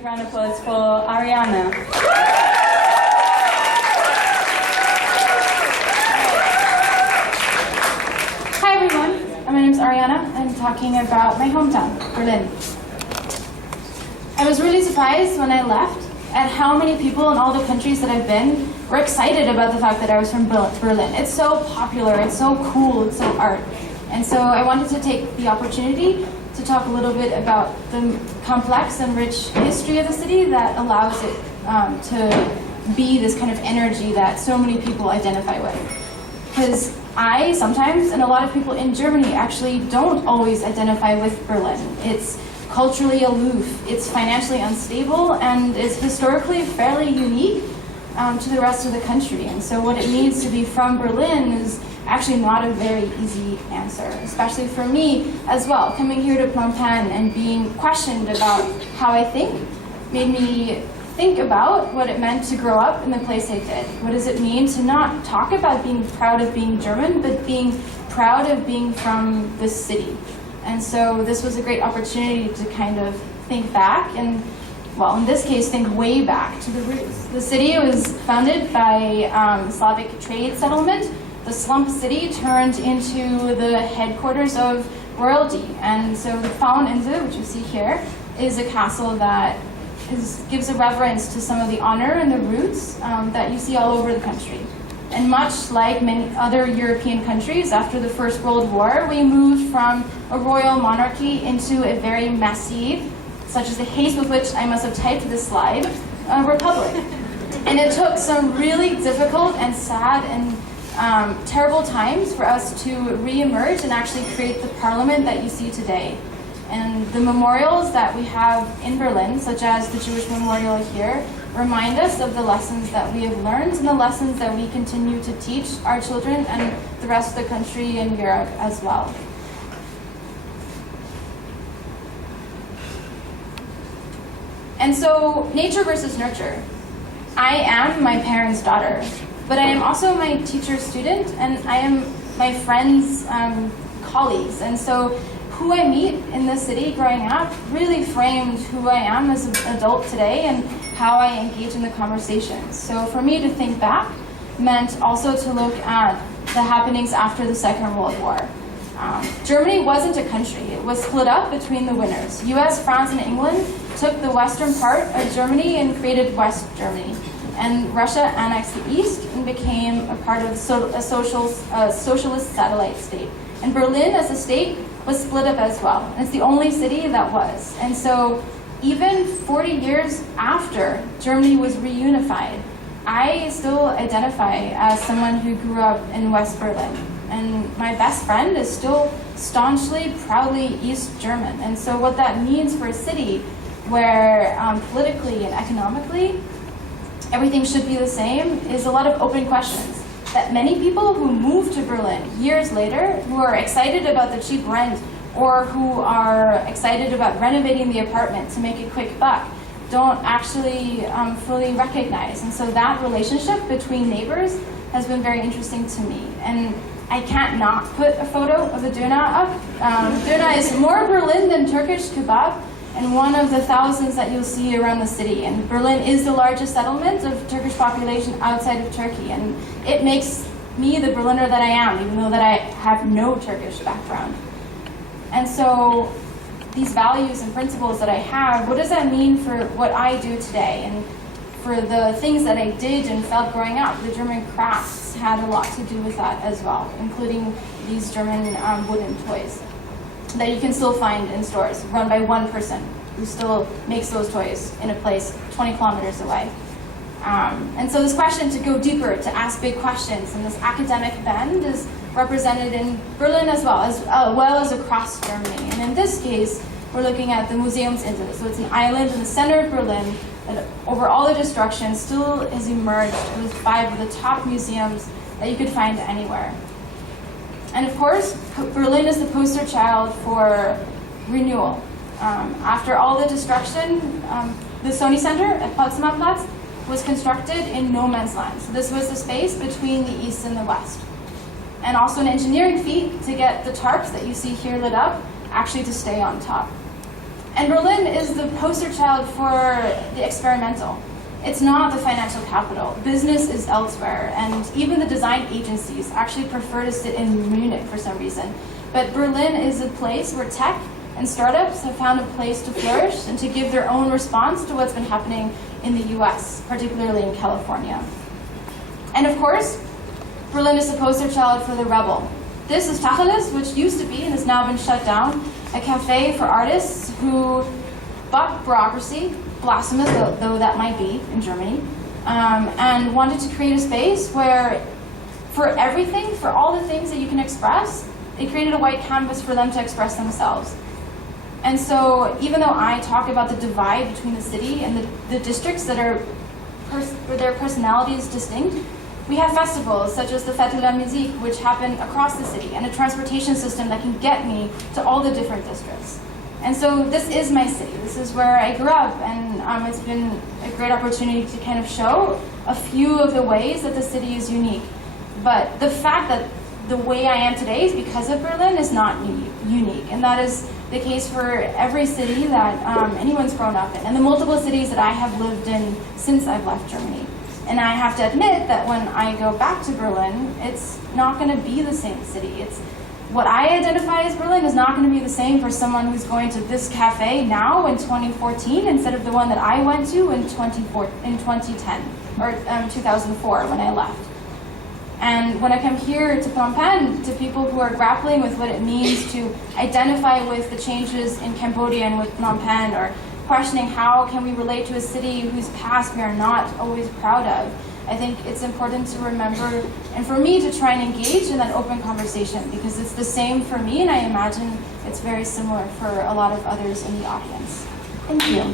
big round of applause for Ariana. Hi everyone, my name is Ariana. I'm talking about my hometown, Berlin. I was really surprised when I left at how many people in all the countries that I've been were excited about the fact that I was from Berlin. It's so popular, it's so cool, it's so art. And so I wanted to take the opportunity to talk a little bit about the complex and rich history of the city that allows it to be this kind of energy that so many people identify with. Because I sometimes, and a lot of people in Germany actually don't always identify with Berlin. It's culturally aloof, it's financially unstable, and is historically fairly unique to the rest of the country. And so what it means to be from Berlin is actually not a very easy answer, especially for me as well. Coming here to Phnom Penh and being questioned about how I think made me think about what it meant to grow up in the place I did. What does it mean to not talk about being proud of being German, but being proud of being from this city? And so this was a great opportunity to kind of think back and, well, in this case, think way back to the roots. The city was founded by Slavic trade settlement. The slump city turned into the headquarters of royalty. And so the Fraueninsel, which you see here, is a castle that gives a reverence to some of the honor and the roots that you see all over the country. And much like many other European countries, after the First World War, we moved from a royal monarchy into a very messy, such as the haste with which I must have typed this slide, republic. And it took some really difficult and sad and terrible times for us to re-emerge and actually create the parliament that you see today. And the memorials that we have in Berlin, such as the Jewish memorial here, remind us of the lessons that we have learned and the lessons that we continue to teach our children and the rest of the country and Europe as well. And so, nature versus nurture. I am my parents' daughter, but I am also my teacher's student, and I am my friends' colleagues. And so who I meet in this city growing up really framed who I am as an adult today and how I engage in the conversations. So for me to think back meant also to look at the happenings after the Second World War. Germany wasn't a country. It was split up between the winners. US, France, and England took the western part of Germany and created West Germany. And Russia annexed the East and became a part of a socialist satellite state. And Berlin as a state was split up as well. And it's the only city that was. And so even 40 years after Germany was reunified, I still identify as someone who grew up in West Berlin. And my best friend is still staunchly, proudly East German. And so what that means for a city where politically and economically everything should be the same is a lot of open questions that many people who move to Berlin years later, who are excited about the cheap rent or who are excited about renovating the apartment to make a quick buck, don't actually fully recognize. And so that relationship between neighbors has been very interesting to me. And I can't not put a photo of the Döner up. Döner is more Berlin than Turkish kebab, and one of the thousands that you'll see around the city. And Berlin is the largest settlement of Turkish population outside of Turkey. And it makes me the Berliner that I am, even though that I have no Turkish background. And so these values and principles that I have, what does that mean for what I do today? And for the things that I did and felt growing up, the German crafts had a lot to do with that as well, including these German wooden toys that you can still find in stores, run by one person who still makes those toys in a place 20 kilometers away. And so this question to go deeper, to ask big questions, and this academic bend is represented in Berlin as well as across Germany. And in this case, we're looking at the Museumsinsel. So it's an island in the center of Berlin that over all the destruction still has emerged with 5 of the top museums that you could find anywhere. And of course, Berlin is the poster child for renewal. After all the destruction, the Sony Center at Potsdamer Platz was constructed in no man's land. So this was the space between the East and the West. And also an engineering feat to get the tarps that you see here lit up actually to stay on top. And Berlin is the poster child for the experimental. It's not the financial capital. Business is elsewhere, and even the design agencies actually prefer to sit in Munich for some reason. But Berlin is a place where tech and startups have found a place to flourish and to give their own response to what's been happening in the US, particularly in California. And of course, Berlin is the poster child for the rebel. This is Tacheles, which used to be and has now been shut down, a cafe for artists who buck bureaucracy, blasphemous though that might be in Germany, and wanted to create a space where for everything, for all the things that you can express, they created a white canvas for them to express themselves. And so even though I talk about the divide between the city and the districts that are, where their personality is distinct, we have festivals such as the Fête de la Musique, which happen across the city, and a transportation system that can get me to all the different districts. And so this is my city. This is where I grew up, and it's been a great opportunity to kind of show a few of the ways that the city is unique. But the fact that the way I am today is because of Berlin is not unique, and that is the case for every city that anyone's grown up in, and the multiple cities that I have lived in since I've left Germany. And I have to admit that when I go back to Berlin, it's not going to be the same city. What I identify as Berlin is not going to be the same for someone who's going to this cafe now in 2014 instead of the one that I went to in 2010 or 2004 when I left. And when I come here to Phnom Penh, to people who are grappling with what it means to identify with the changes in Cambodia and with Phnom Penh, or questioning how can we relate to a city whose past we are not always proud of, I think it's important to remember, and for me to try and engage in that open conversation, because it's the same for me, and I imagine it's very similar for a lot of others in the audience. Thank you.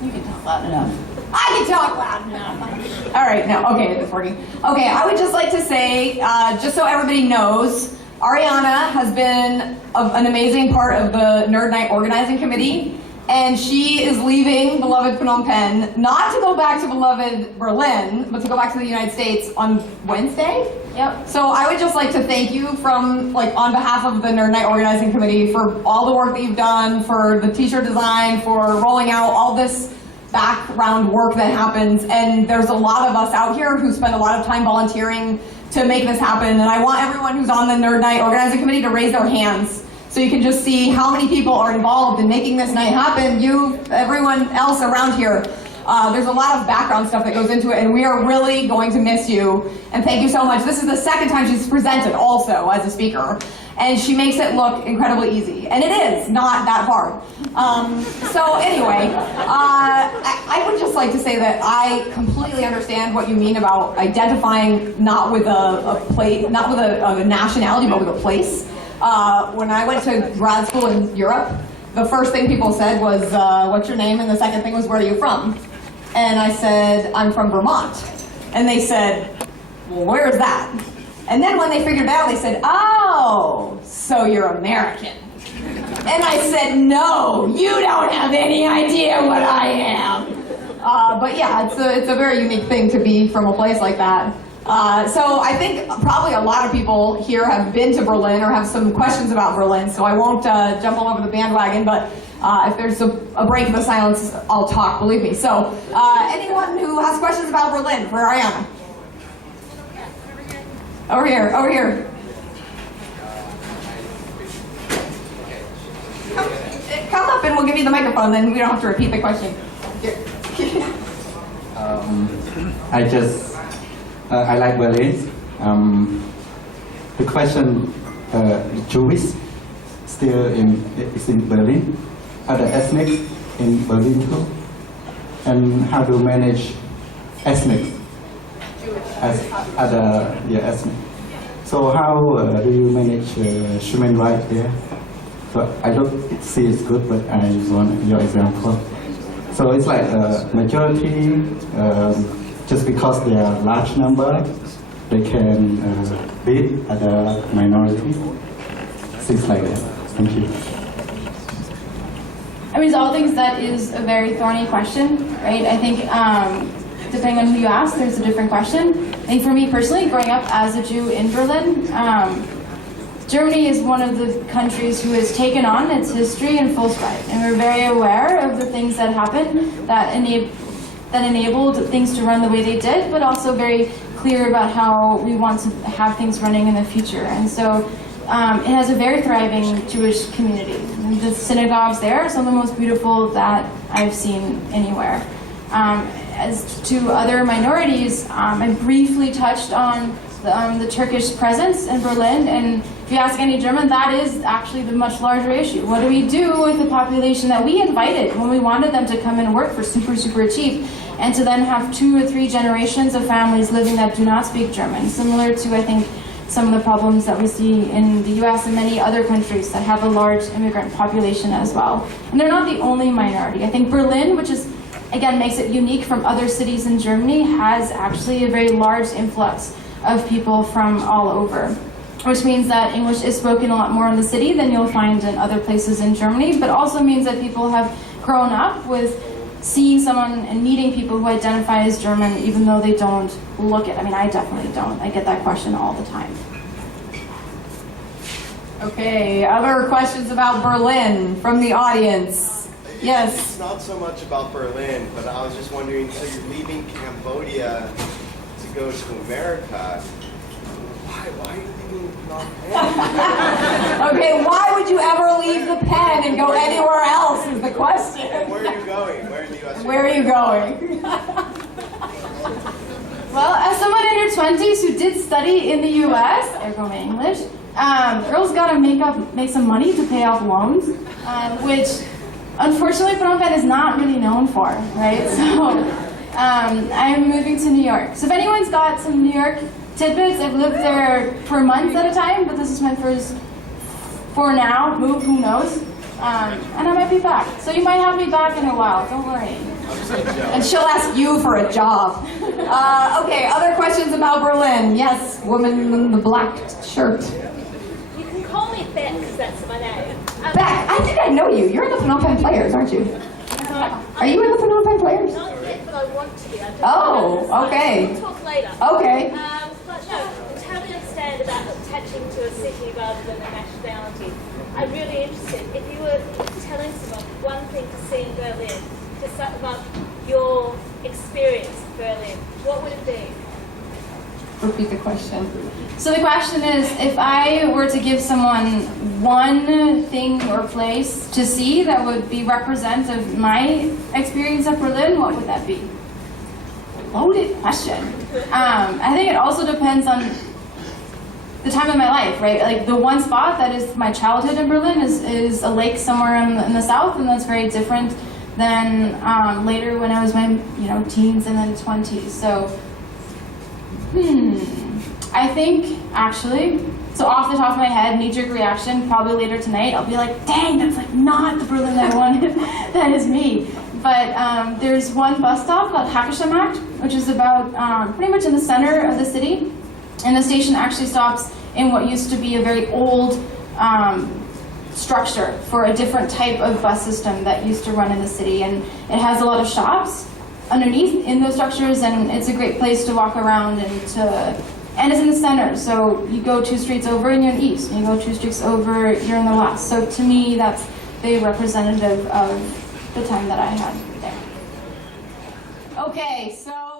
You can talk loud enough. I can talk loud enough. All right, now, okay, it's working. Okay, I would just like to say, just so everybody knows, Ariana has been an amazing part of the Nerd Night organizing committee, and she is leaving beloved Phnom Penh, not to go back to beloved Berlin, but to go back to the United States on Wednesday. Yep. So I would just like to thank you from, on behalf of the Nerd Night organizing committee for all the work that you've done, for the t-shirt design, for rolling out all this background work that happens. And there's a lot of us out here who spend a lot of time volunteering to make this happen. And I want everyone who's on the Nerd Night organizing committee to raise their hands so you can just see how many people are involved in making this night happen. You, everyone else around here. There's a lot of background stuff that goes into it, and we are really going to miss you. And thank you so much. This is the second time she's presented also as a speaker, and she makes it look incredibly easy. And it is not that hard. So anyway, I would just like to say that I completely understand what you mean about identifying not with a place, not with a nationality, but with a place. When I went to grad school in Europe, the first thing people said was, what's your name? And the second thing was, where are you from? And I said, I'm from Vermont. And they said, well, where's that? And then when they figured it out, they said, oh, so you're American. And I said, no, you don't have any idea what I am. But yeah, it's a very unique thing to be from a place like that. So I think probably a lot of people here have been to Berlin or have some questions about Berlin, so I won't jump all over the bandwagon, but if there's a break in the silence, I'll talk, believe me. So anyone who has questions about Berlin for Ariana? Over here, over here. Come up and we'll give you the microphone, then we don't have to repeat the question. I like Berlin. The question, Jewish still is in Berlin, other ethnic in Berlin too, and how to manage ethnic as other ethnic. So how do you manage human rights there? So I don't see it's good, but I want your example. So it's like a majority. Just because they are large number, they can beat other minority, things like that. Thank you. I mean, it's all things that is a very thorny question, right? I think depending on who you ask, there's a different question. I think for me personally, growing up as a Jew in Berlin, Germany is one of the countries who has taken on its history in full stride, and we're very aware of the things that happened that enabled things to run the way they did, but also very clear about how we want to have things running in the future. And so it has a very thriving Jewish community. And the synagogues there are some of the most beautiful that I've seen anywhere. As to other minorities, I briefly touched on the Turkish presence in Berlin, and if you ask any German, that is actually the much larger issue. What do we do with the population that we invited when we wanted them to come and work for super, super cheap, and to then have 2 or 3 generations of families living that do not speak German, similar to, I think, some of the problems that we see in the US and many other countries that have a large immigrant population as well. And they're not the only minority. I think Berlin, which is, again, makes it unique from other cities in Germany, has actually a very large influx of people from all over, which means that English is spoken a lot more in the city than you'll find in other places in Germany, but also means that people have grown up with seeing someone and meeting people who identify as German, even though they don't look it. I mean, I definitely don't. I get that question all the time. Okay, other questions about Berlin from the audience? Yes. It's not so much about Berlin, but I was just wondering, so you're leaving Cambodia to go to America. Why are you leaving Phnom Penh? Okay, why would you ever leave the pen and go anywhere else is the question. Where are you going? Where in the U.S. Where are you going? Well, as someone in your 20s who did study in the US, ergo my English, girls gotta make some money to pay off loans, which unfortunately Phnom Penh is not really known for, right? So I'm moving to New York. So if anyone's got some New York tidbits, I've lived there for months at a time, but this is my first, for now, move, who knows? And I might be back. So you might have me back in a while, don't worry. And she'll ask you for a job. Okay, other questions about Berlin? Yes, woman in the black shirt. You can call me Beck because that's my name. Beck, I think I know you. You're in the Phnom Penh Players, aren't you? Are you in the Phnom Penh Players? Not yet, but I want to be. Oh, okay. We'll talk later. Okay. But no, I totally understand about attaching to a city rather than a nationality. I'm really interested. If you were telling someone one thing to see in Berlin, to sum up your experience in Berlin, what would it be? Repeat the question. So the question is, if I were to give someone one thing or place to see that would be representative of my experience at Berlin, what would that be? Loaded question. I think it also depends on the time of my life, right? Like the one spot that is my childhood in Berlin is a lake somewhere in the south, and that's very different than later when I was my teens and then 20s. So, I think actually, so off the top of my head, knee-jerk reaction, probably later tonight, I'll be like, dang, that's like not the Berlin I wanted. That is me. But there's one bus stop called Hackeschermarkt, which is about pretty much in the center of the city. And the station actually stops in what used to be a very old structure for a different type of bus system that used to run in the city. And it has a lot of shops underneath in those structures, and it's a great place to walk around and it's in the center. So you go 2 streets over and you're in the east, and you go 2 streets over, you're in the west. So to me, that's very representative of the time that I had there. Okay, so